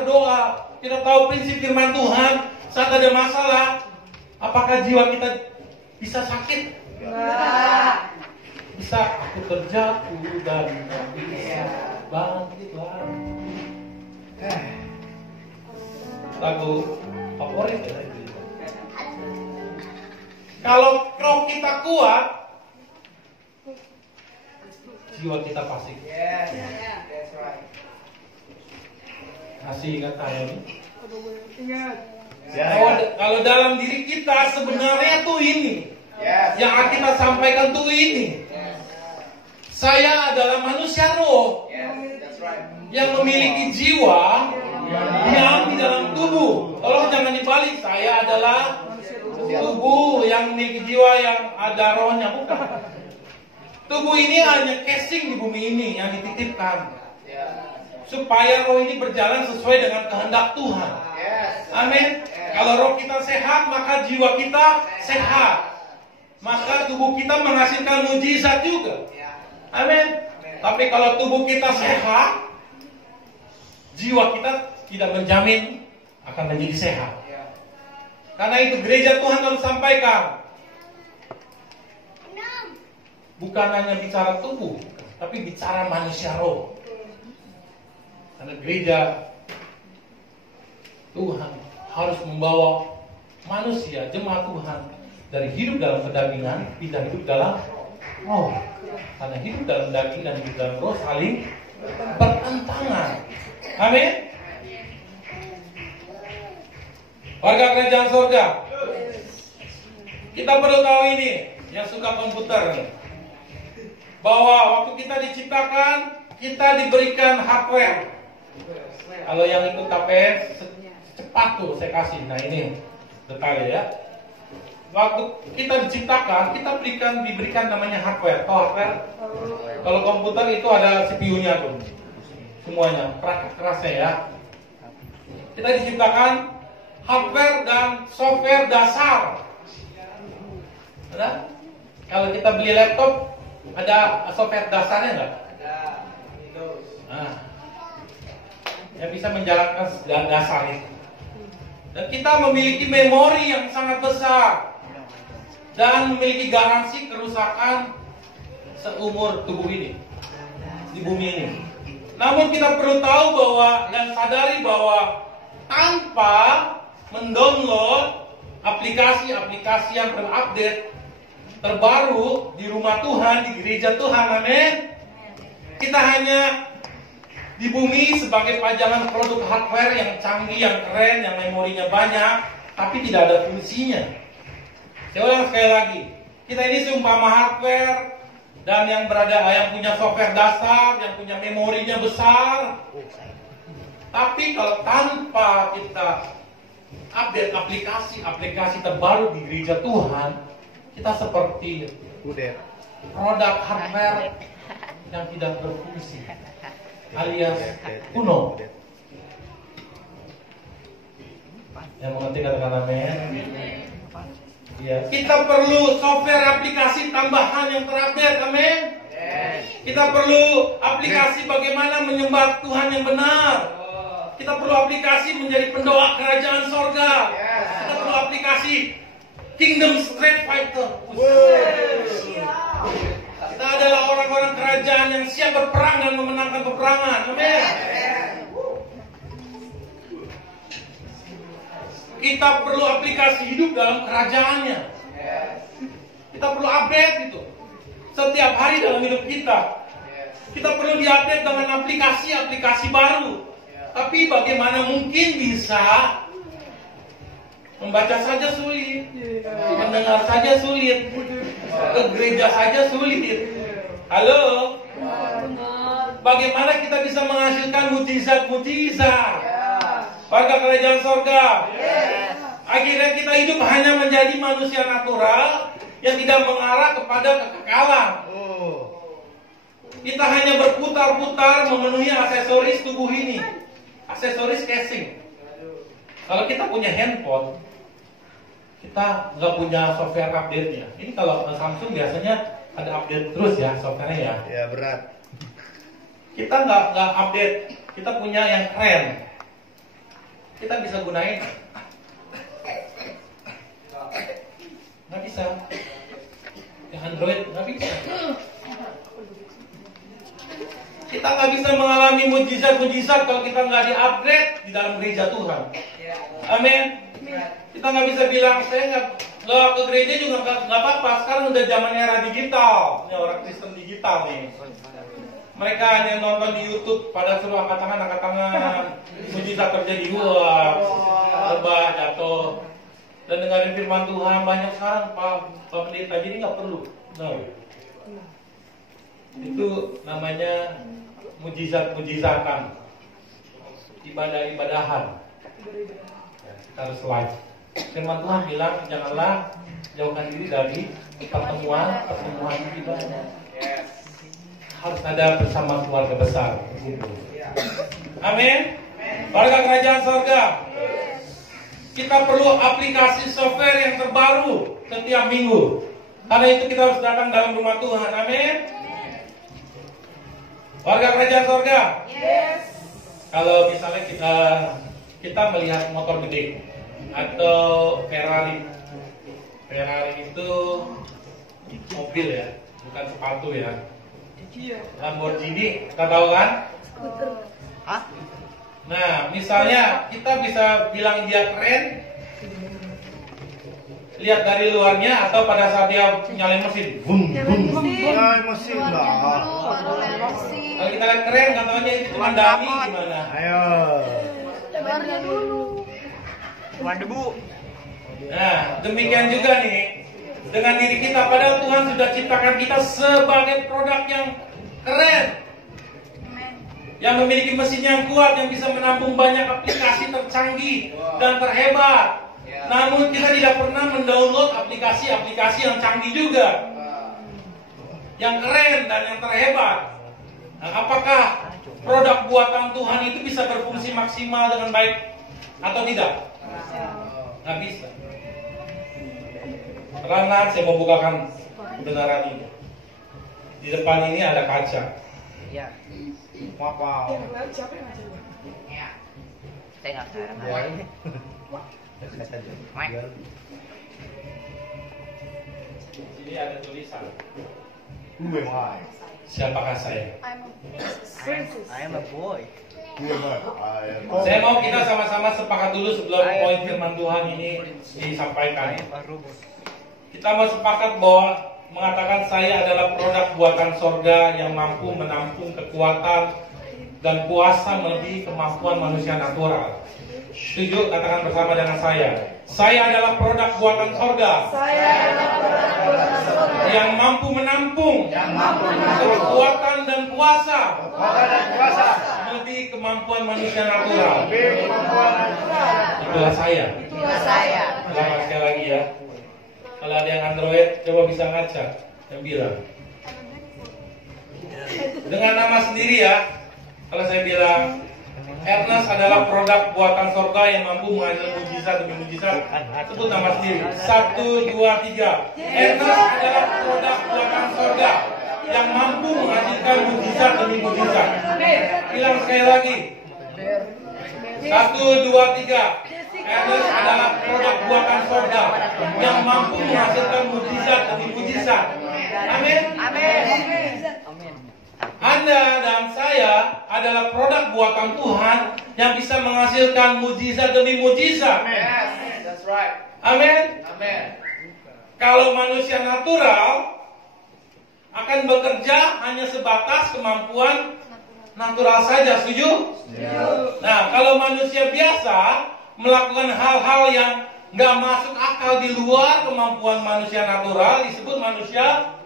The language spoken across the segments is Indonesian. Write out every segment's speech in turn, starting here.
berdoa, kita tahu prinsip firman Tuhan, saat ada masalah, apakah jiwa kita bisa sakit? Enggak. Bisa aku terjatuh dan tak bisa bangkit lagi. Lagu favorit ya. Kalau roh kita kuat, jiwa kita pasti. Yes, that's right. Masih ingat saya ini? Ingat. Kalau dalam diri kita sebenarnya tuh ini, yang akan kita sampaikan tuh ini. Saya adalah manusia roh yang memiliki jiwa yang di dalam tubuh. Tolong jangan dibalik. Saya adalah tubuh yang memiliki jiwa yang ada rohnya, bukan. Tubuh ini hanya casing di bumi ini yang dititipkan supaya roh ini berjalan sesuai dengan kehendak Tuhan. Amin. Kalau roh kita sehat, maka jiwa kita sehat. Maka tubuh kita menghasilkan mujizat juga. Amin. Tapi kalau tubuh kita sehat, jiwa kita tidak menjamin akan menjadi sehat. Karena itu gereja Tuhan harus sampaikan, bukan hanya bicara tubuh, tapi bicara manusia roh. Karena gereja Tuhan harus membawa manusia, jemaat Tuhan, dari hidup dalam kedagingan pindah hidup dalam roh. Karena hidup dalam daging dan hidup dalam roh saling bertentangan. Amin. Warga kerajaan surga, kita perlu tahu ini, yang suka komputer, bahwa waktu kita diciptakan, kita diberikan hardware. Kalau yang ikut KPS, cepat tuh saya kasih. Nah ini detailnya ya. Waktu kita diciptakan, kita diberikan namanya hardware. Tahu hardware? Kalau komputer itu ada CPU-nya tuh, semuanya, perangkat kerasnya ya. Kita diciptakan hardware dan software dasar. Ada? Kalau kita beli laptop, ada software dasarnya nggak? Ada Windows. Nah, yang bisa menjalankan dasar itu. Dan kita memiliki memori yang sangat besar dan memiliki garansi kerusakan seumur tubuh ini di bumi ini. Namun kita perlu tahu bahwa dan sadari bahwa tanpa mendownload aplikasi-aplikasi yang terupdate terbaru di rumah Tuhan, di gereja Tuhan, amin. Kita hanya di bumi sebagai pajangan produk hardware yang canggih, yang keren, yang memorinya banyak, tapi tidak ada fungsinya. Saya ulang sekali lagi, kita ini seumpama hardware dan yang punya software dasar, yang punya memorinya besar. Tapi kalau tanpa kita update aplikasi terbaru di gereja Tuhan, kita seperti produk hardware yang tidak berfungsi, alias kuno. Yang mengerti katakan amin. Ya, kita perlu software aplikasi tambahan yang terupdate, amin. Kita perlu aplikasi bagaimana menyembah Tuhan yang benar. Kita perlu aplikasi menjadi pendoa kerajaan sorga. Kita perlu aplikasi Kingdom Street Fighter. Kita adalah orang-orang kerajaan yang siap berperang dan memenangkan peperangan. Amin. Kita perlu aplikasi hidup dalam kerajaannya. Kita perlu update itu setiap hari dalam hidup kita. Kita perlu diupdate dengan aplikasi-aplikasi baru. Tapi bagaimana mungkin bisa membaca saja sulit, mendengar saja sulit, ke gereja saja sulit. Halo? Bagaimana kita bisa menghasilkan mujizat-mujizat? Warga kerajaan sorga. Akhirnya kita hidup hanya menjadi manusia natural yang tidak mengarah kepada kekekalan. Kita hanya berputar-putar memenuhi aksesoris tubuh ini. Aksesoris casing. Kalau kita punya handphone, kita nggak punya software update-nya. Ini kalau Samsung biasanya ada update terus ya software-nya ya. Ya berat. Kita nggak update. Kita punya yang keren. kita bisa gunain? Nggak bisa. Yang Android nggak bisa. Kita nggak bisa mengalami mujizat-mujizat kalau kita nggak di-upgrade di dalam gereja Tuhan. Amin. Kita nggak bisa bilang saya nggak ke gereja juga nggak apa-apa. Sekarang udah zaman era digital. Ini orang Kristen digital nih. Mereka hanya nonton di YouTube pada suruh angkat tangan, mujizat terjadi, wah, terbang, jatuh, dan dengerin firman Tuhan banyak sekarang Pak Pendeta, jadi nggak perlu. No. Itu namanya mujizat-mujizatan, ibadah-ibadahan. Ya, kita harus live. Firman Tuhan bilang janganlah jauhkan diri dari pertemuan ibadah. Harus ada bersama keluarga besar. Amin. Warga kerajaan surga. Kita perlu aplikasi software yang terbaru setiap minggu. Karena itu kita harus datang dalam rumah Tuhan. Amin. Warga kerajaan surga. Yes. Kalau misalnya kita melihat motor gede atau Ferrari. Ferrari itu mobil ya, bukan sepatu ya. Lamborghini, kita tahu kan? Hah? Nah, misalnya kita bisa bilang dia keren, lihat dari luarnya atau pada saat dia nyalain mesin, bum bum. Mesin lah. Kalau kita lihat keren, katanya itu cuma dummy gimana? Ayo. Lebarnya dulu. Cuma debu. Nah, demikian juga nih dengan diri kita. Padahal Tuhan sudah ciptakan kita sebagai produk yang keren, yang memiliki mesin yang kuat, yang bisa menampung banyak aplikasi tercanggih dan terhebat. Namun kita tidak pernah mendownload aplikasi-aplikasi yang canggih juga, yang keren dan yang terhebat. Nah, apakah produk buatan Tuhan itu bisa berfungsi maksimal dengan baik atau tidak? Nggak bisa. Perlahan saya mau bukakan kebenaran ini. Di depan ini ada kaca. Ya. Wow. Siapa yang ngajar? Saya nggak tahu. Ini ada tulisan. Who am I? Siapakah saya? I am a boy. Who am I? Saya mau kita sama-sama sepakat dulu sebelum poin firman Tuhan ini disampaikan. Kita mau sepakat bahwa mengatakan saya adalah produk buatan sorga yang mampu menampung kekuatan dan kuasa melebihi kemampuan manusia natural. Setuju? Katakan bersama dengan saya. Saya adalah produk buatan sorga. Saya adalah produk buatan sorga yang mampu menampung kekuatan dan kuasa melebihi kemampuan manusia natural. Itulah saya. Selamat sekali lagi ya. Kalau ada yang Android, coba bisa ngaca yang bilang dengan nama sendiri ya. Kalau saya bilang Ernest adalah produk buatan sorga yang mampu menghasilkan mujizat demi mujizat, sebut nama sendiri. 1, 2, 3. Ernest adalah produk buatan sorga yang mampu menghasilkan mujizat demi mujizat. Bilang sekali lagi. 1, 2, 3. Ernest adalah produk buatan sorga yang mampu menghasilkan mujizat demi mujizat. Amin. Anda dan saya adalah produk buatan Tuhan yang bisa menghasilkan mujizat demi mujizat. That's right. Amin. Kalau manusia natural akan bekerja hanya sebatas kemampuan natural saja, setuju? Nah, kalau manusia biasa melakukan hal-hal yang nggak masuk akal di luar kemampuan manusia natural disebut manusia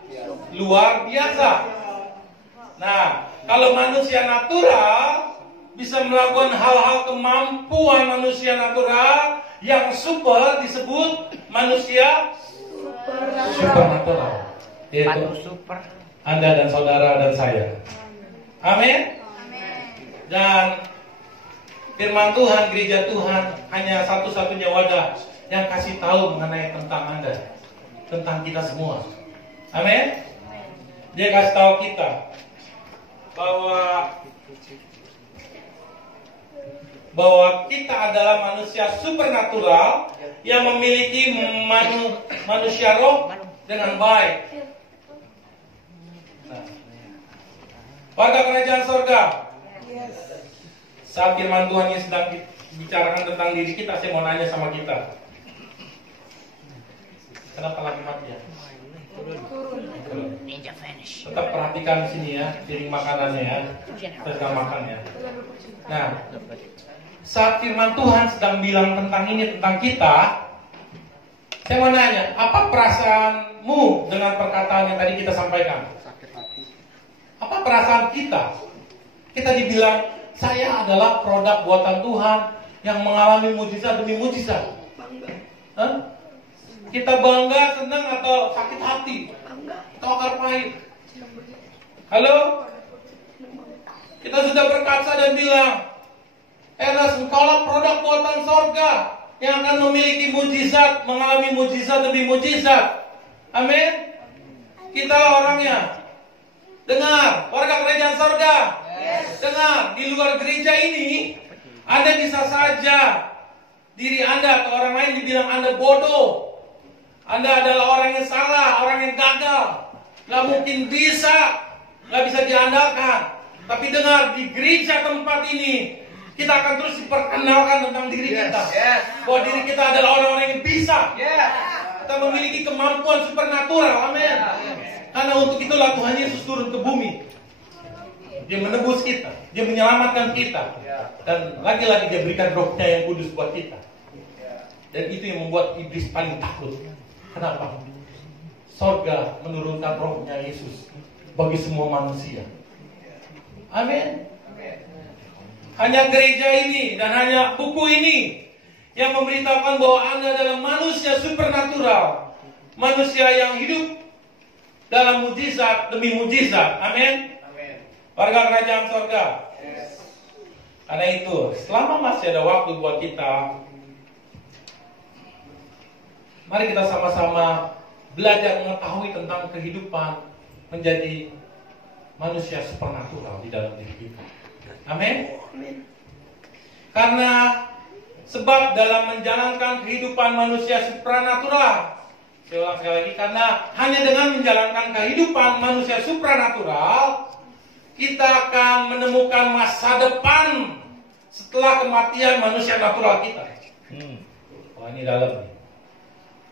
luar biasa. Nah, kalau manusia natural bisa melakukan hal-hal kemampuan manusia natural yang super disebut manusia supernatural. Yaitu super. Anda dan saudara dan saya. Amin. Dan firman Tuhan, gereja Tuhan hanya satu-satunya wadah yang kasih tahu mengenai tentang Anda, tentang kita semua. Amin. Dia kasih tahu kita bahwa bahwa kita adalah manusia supernatural yang memiliki manusia roh dengan baik. Nah, warga kerajaan sorga, saat firman Tuhan yang sedang bicarakan tentang diri kita, saya mau nanya sama kita, kenapa lagi mati ya? Ninja finish. Tetap perhatikan di sini ya, piring makanannya ya, sedang makan ya. Nah, saat firman Tuhan sedang bilang tentang ini, tentang kita, saya mau nanya, apa perasaanmu dengan perkataan yang tadi kita sampaikan? Apa perasaan kita? Kita dibilang, saya adalah produk buatan Tuhan yang mengalami mujizat demi mujizat. Hah? Kita bangga, senang, atau sakit hati? Atau akar pahit? Halo? Kita sudah berkaca dan bilang, Ernest, engkaulah produk buatan sorga yang akan memiliki mujizat, mengalami mujizat demi mujizat. Amin. Kita orangnya. Dengar, warga kerajaan sorga. Dengar, di luar gereja ini, Anda bisa saja diri Anda atau orang lain dibilang Anda bodoh. Anda adalah orang yang salah, orang yang gagal. Gak mungkin bisa, gak bisa diandalkan. Tapi dengar, di gereja tempat ini, kita akan terus diperkenalkan tentang diri kita. Bahwa diri kita adalah orang-orang yang bisa. Kita memiliki kemampuan supernatural. Amin. Karena untuk itulah Tuhan Yesus turun ke bumi. Dia menebus kita. Dia menyelamatkan kita. Dan lagi-lagi dia berikan rohnya yang kudus buat kita. Dan itu yang membuat iblis paling takut. Kenapa? Sorga menurunkan rohnya Yesus bagi semua manusia. Amin. Hanya gereja ini dan hanya buku ini yang memberitakan bahwa Anda adalah manusia supernatural, manusia yang hidup dalam mujizat demi mujizat. Amin. Warga kerajaan sorga. Karena itu, selama masih ada waktu buat kita, mari kita sama-sama belajar mengetahui tentang kehidupan menjadi manusia supernatural di dalam diri kita. Amin. Karena sebab dalam menjalankan kehidupan manusia supranatural, saya ulang sekali lagi, karena hanya dengan menjalankan kehidupan manusia supranatural, kita akan menemukan masa depan setelah kematian manusia natural kita. Wah, ini dalam nih.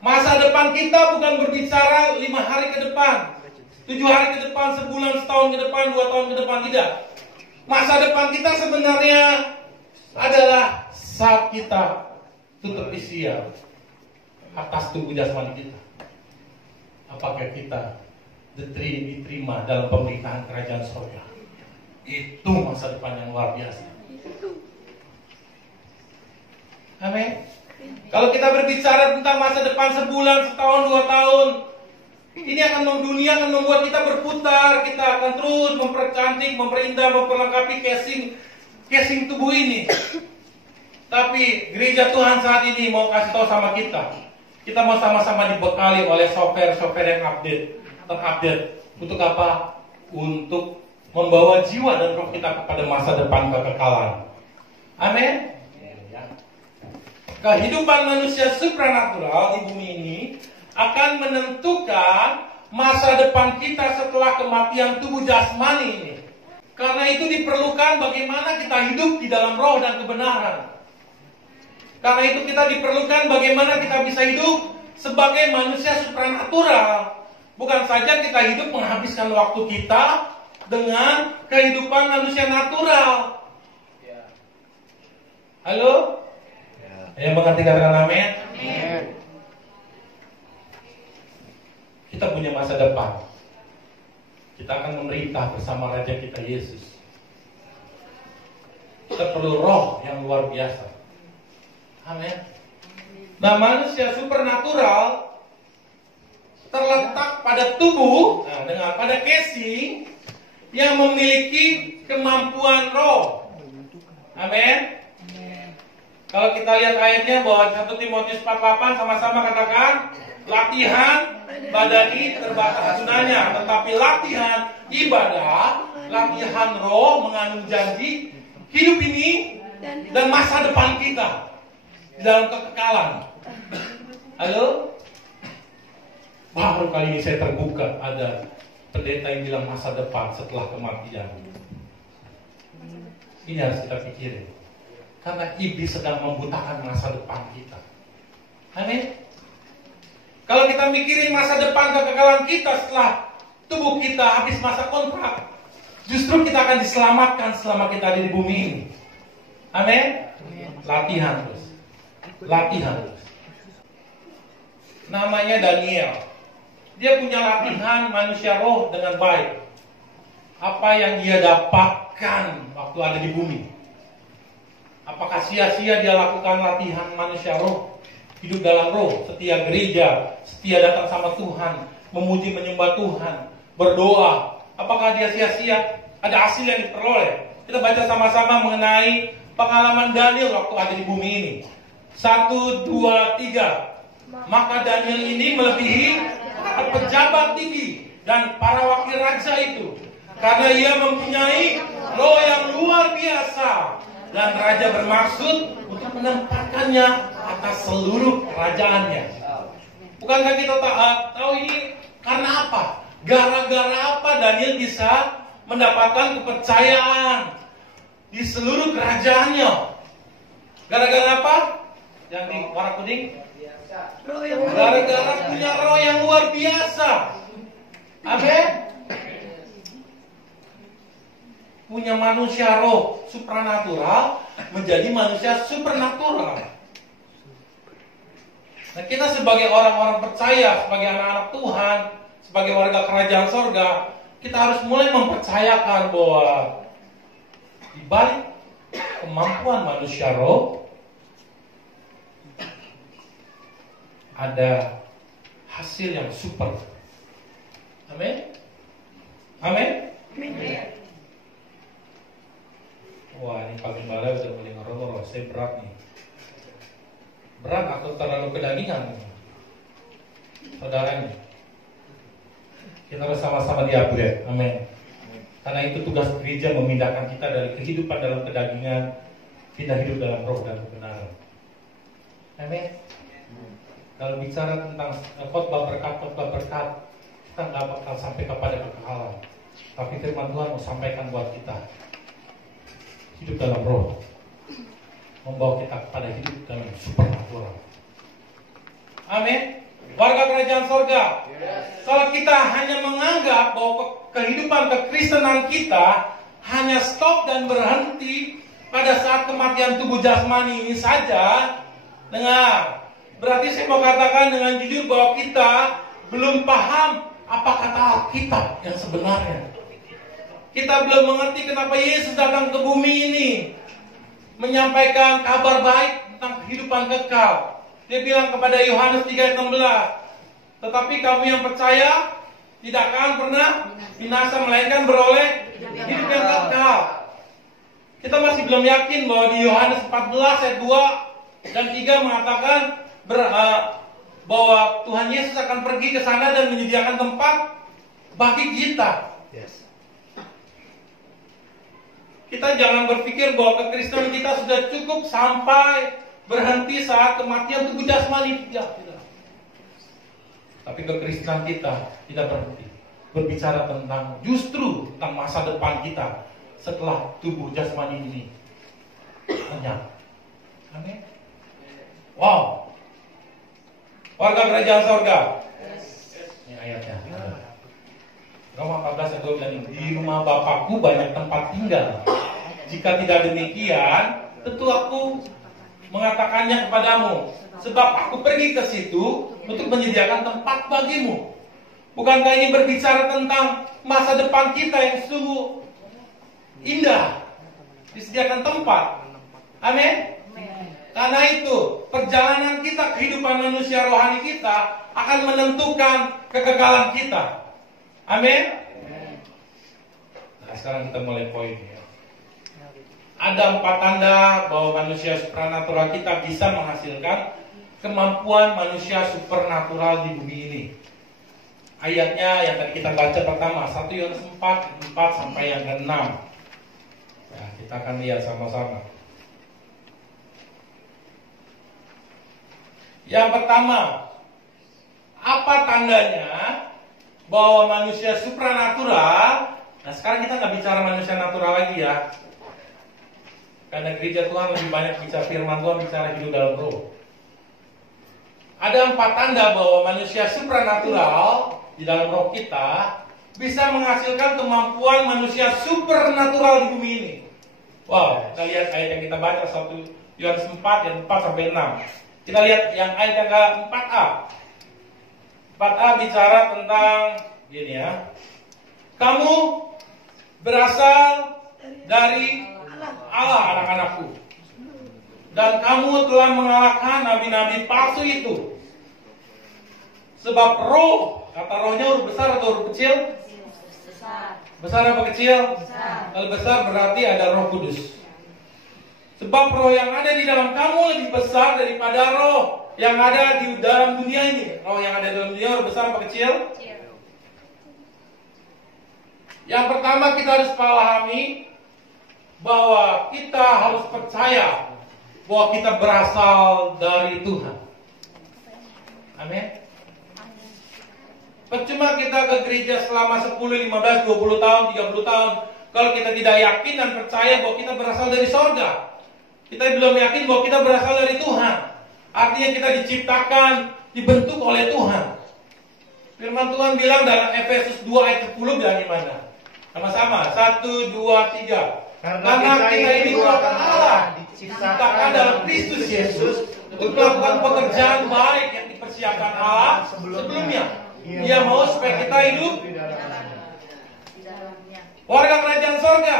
Masa depan kita bukan berbicara 5 hari ke depan, 7 hari ke depan, sebulan, setahun ke depan, 2 tahun ke depan, tidak. Masa depan kita sebenarnya adalah saat kita tutup usia atas tubuh jasmani kita. Apakah kita diterima dalam pemerintahan kerajaan surga? Itu masa depan yang luar biasa. Amin. Kalau kita berbicara tentang masa depan sebulan, setahun, 2 tahun, ini dunia akan membuat kita berputar. Kita akan terus mempercantik, memperindah, memperlengkapi casing tubuh ini. Tapi gereja Tuhan saat ini mau kasih tahu sama kita. Kita mau sama-sama dibekali oleh software yang terupdate. Untuk apa? Untuk membawa jiwa dan roh kita kepada masa depan kekekalan. Amin. Kehidupan manusia supranatural di bumi ini akan menentukan masa depan kita setelah kematian tubuh jasmani ini. Karena itu diperlukan bagaimana kita hidup di dalam roh dan kebenaran. Karena itu kita diperlukan bagaimana kita bisa hidup sebagai manusia supranatural. Bukan saja kita hidup menghabiskan waktu kita dengan kehidupan manusia natural. Halo? Yang mengerti katakan amin? Amin. Kita punya masa depan. Kita akan memerintah bersama Raja kita Yesus. Kita perlu roh yang luar biasa. Amin. Nah, manusia supernatural terletak pada tubuh, pada casing yang memiliki kemampuan roh. Amin. Kalau kita lihat ayatnya bahwa 1 Timotius 4:8 sama-sama katakan, latihan badani terbatas gunanya, tetapi latihan ibadah, latihan roh mengandung janji hidup ini dan masa depan kita di dalam kekekalan. Halo? Baru kali ini saya terbuka ada pendeta yang bilang masa depan setelah kematian. Ini harus kita pikirin. Karena iblis sedang membutakan masa depan kita. Amin. Kalau kita mikirin masa depan kekekalan kita setelah tubuh kita habis masa kontrak, justru kita akan diselamatkan selama kita ada di bumi ini. Amin. Latihan terus. Latihan terus. Namanya Daniel. Dia punya latihan manusia roh dengan baik. Apa yang dia dapatkan waktu ada di bumi? Apakah sia-sia dia lakukan latihan manusia roh? Hidup dalam roh, setia gereja, setia datang sama Tuhan, memuji menyembah Tuhan, berdoa. Apakah dia sia-sia? Ada hasil yang diperoleh. Kita baca sama-sama mengenai pengalaman Daniel waktu ada di bumi ini. 1, 2, 3. Maka Daniel ini melebihi para pejabat tinggi dan para wakil raja itu, karena ia mempunyai roh yang luar biasa, dan raja bermaksud untuk menempatkannya atas seluruh kerajaannya. Bukankah kita tahu ini karena apa? Gara-gara apa Daniel bisa mendapatkan kepercayaan di seluruh kerajaannya? Gara-gara apa? Yang di warna kuning? Gara-gara punya roh yang luar biasa. Amin. Punya manusia roh supranatural menjadi manusia supernatural. Nah, kita sebagai orang-orang percaya, sebagai anak-anak Tuhan, sebagai warga kerajaan sorga, kita harus mulai mempercayakan bahwa di balik kemampuan manusia roh ada hasil yang super. Amin. Amin. Wah, ini Pak Gembala udah mulai ngerol-ngerol. Saya berat nih. Berat atau terlalu kedagingan? Saudara ini, kita bersama-sama di-upgrade. Amin. Karena itu tugas gereja memindahkan kita dari kehidupan dalam kedagingan, kita hidup dalam roh dan kebenaran. Amin. Kalau bicara tentang khotbah berkat, kita nggak bakal sampai kepada kekekalan. Tapi firman Tuhan mau sampaikan buat kita, hidup dalam roh, membawa kita kepada hidup dalam supernatural. Amin. Warga kerajaan sorga, kalau kita hanya menganggap bahwa kehidupan kekristenan kita hanya stop dan berhenti pada saat kematian tubuh jasmani ini saja, dengar. Berarti saya mau katakan dengan jujur bahwa kita belum paham apa kata Alkitab yang sebenarnya. Kita belum mengerti kenapa Yesus datang ke bumi ini menyampaikan kabar baik tentang kehidupan kekal. Dia bilang kepada Yohanes 3:16, tetapi kamu yang percaya tidak akan pernah binasa, melainkan beroleh hidup yang kekal. Kita masih belum yakin bahwa di Yohanes 14 ayat 2 dan 3 mengatakan bahwa Tuhan Yesus akan pergi ke sana dan menyediakan tempat bagi kita. Yes. Kita jangan berpikir bahwa kekristenan kita sudah cukup sampai berhenti saat kematian tubuh jasmani. Tidak. Tapi kekristenan kita tidak berhenti berbicara tentang justru tentang masa depan kita setelah tubuh jasmani ini lenyap. Amin. Wow. Warga kerajaan sorga. Ini ayatnya. Roma 14 ayat 12 ini. Di rumah Bapakku banyak tempat tinggal. Jika tidak demikian, tentu aku mengatakannya kepadamu. Sebab aku pergi ke situ untuk menyediakan tempat bagimu. Bukankah ini berbicara tentang masa depan kita yang sungguh indah? Disediakan tempat. Amin. Karena itu, perjalanan kita, kehidupan manusia rohani kita akan menentukan kekekalan kita. Amin. Nah, sekarang kita mulai poin ya. Ada 4 tanda bahwa manusia supernatural kita bisa menghasilkan kemampuan manusia supernatural di bumi ini. Ayatnya yang tadi kita baca pertama, 1 Yohanes 4 sampai yang ke-6. Nah, kita akan lihat sama-sama. Yang pertama, apa tandanya bahwa manusia supranatural? Nah, sekarang kita nggak bicara manusia natural lagi ya, karena gereja Tuhan lebih banyak bicara firman Tuhan, bicara hidup dalam roh. Ada 4 tanda bahwa manusia supranatural di dalam roh kita bisa menghasilkan kemampuan manusia supernatural di bumi ini. Wow, kita lihat ayat yang kita baca 1 Yohanes 4 ayat 4 sampai 6. Kita lihat yang ayat yang ke-4a. 4a bicara tentang gini ya. Kamu berasal dari Allah, anak-anakku. Dan kamu telah mengalahkan nabi-nabi palsu itu. Sebab roh, kata rohnya huruf besar atau huruf kecil? Besar apa kecil? Kalau besar berarti ada Roh Kudus. Sebab roh yang ada di dalam kamu lebih besar daripada roh yang ada di dalam dunia ini. Roh yang ada di dalam dunia huruf besar apa kecil? Yang pertama kita harus pahami bahwa kita harus percaya bahwa kita berasal dari Tuhan. Amin. Percuma kita ke gereja selama 10, 15, 20 tahun, 30 tahun kalau kita tidak yakin dan percaya bahwa kita berasal dari sorga. Kita belum yakin bahwa kita berasal dari Tuhan. Artinya kita diciptakan, dibentuk oleh Tuhan. Firman Tuhan bilang dalam Efesus 2 ayat 10 bilang gimana? Sama-sama, 1, 2, 3. Karena kita ini buatan Allah, diciptakan dalam Kristus Yesus untuk melakukan pekerjaan baik yang dipersiapkan Allah sebelumnya. Dia mau supaya kita hidup warga kerajaan sorga.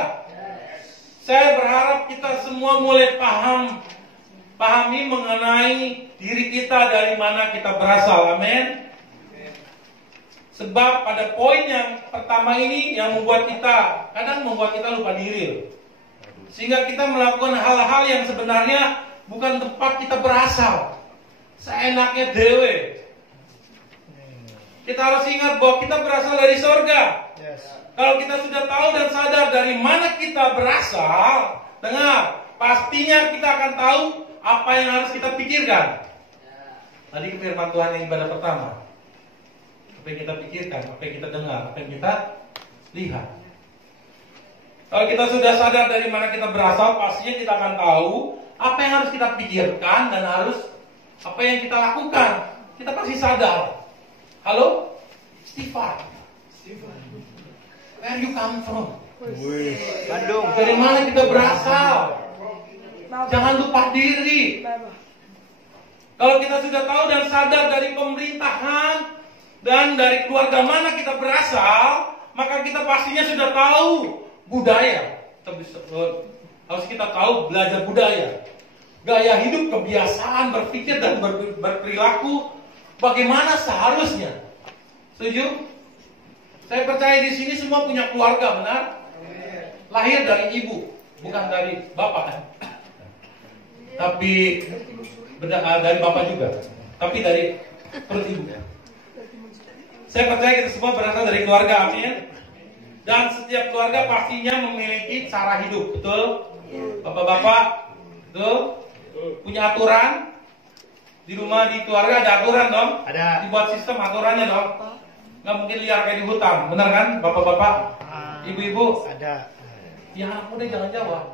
Saya berharap kita semua mulai pahami mengenai diri kita, dari mana kita berasal. Amin. Sebab pada poin yang pertama ini yang membuat kita lupa diri, sehingga kita melakukan hal-hal yang sebenarnya bukan tempat kita berasal. Seenaknya dewe. Kita harus ingat bahwa kita berasal dari sorga. Kalau kita sudah tahu dan sadar dari mana kita berasal, dengar, pastinya kita akan tahu apa yang harus kita pikirkan. Tadi firman Tuhan yang ibadah pertama. Apa yang kita pikirkan, apa yang kita dengar, apa yang kita lihat. Kalau kita sudah sadar dari mana kita berasal, pastinya kita akan tahu apa yang harus kita pikirkan dan harus apa yang kita lakukan. Kita pasti sadar. Halo? Istighfar. Where you come from? Bandung. Dari mana kita berasal? Jangan lupa diri. Kalau kita sudah tahu dan sadar dari pemerintahan dan dari keluarga mana kita berasal, maka kita pastinya sudah tahu budaya. Harus kita tahu, belajar budaya, gaya hidup, kebiasaan berpikir dan berperilaku bagaimana seharusnya. Setuju? Saya percaya di sini semua punya keluarga, benar? Lahir dari ibu, bukan dari bapak. Tapi dari bapak juga, tapi dari perut ibu. Saya percaya kita semua berasal dari keluarga, amin. Dan setiap keluarga pastinya memiliki cara hidup, betul? Bapak-bapak, betul? Punya aturan. Di rumah, di keluarga ada aturan dong? Ada. Dibuat sistem aturannya dong? Nggak mungkin liar kayak di hutan, benar kan? Bapak-bapak, ibu-ibu. Ada. Yang anak muda jangan jawab.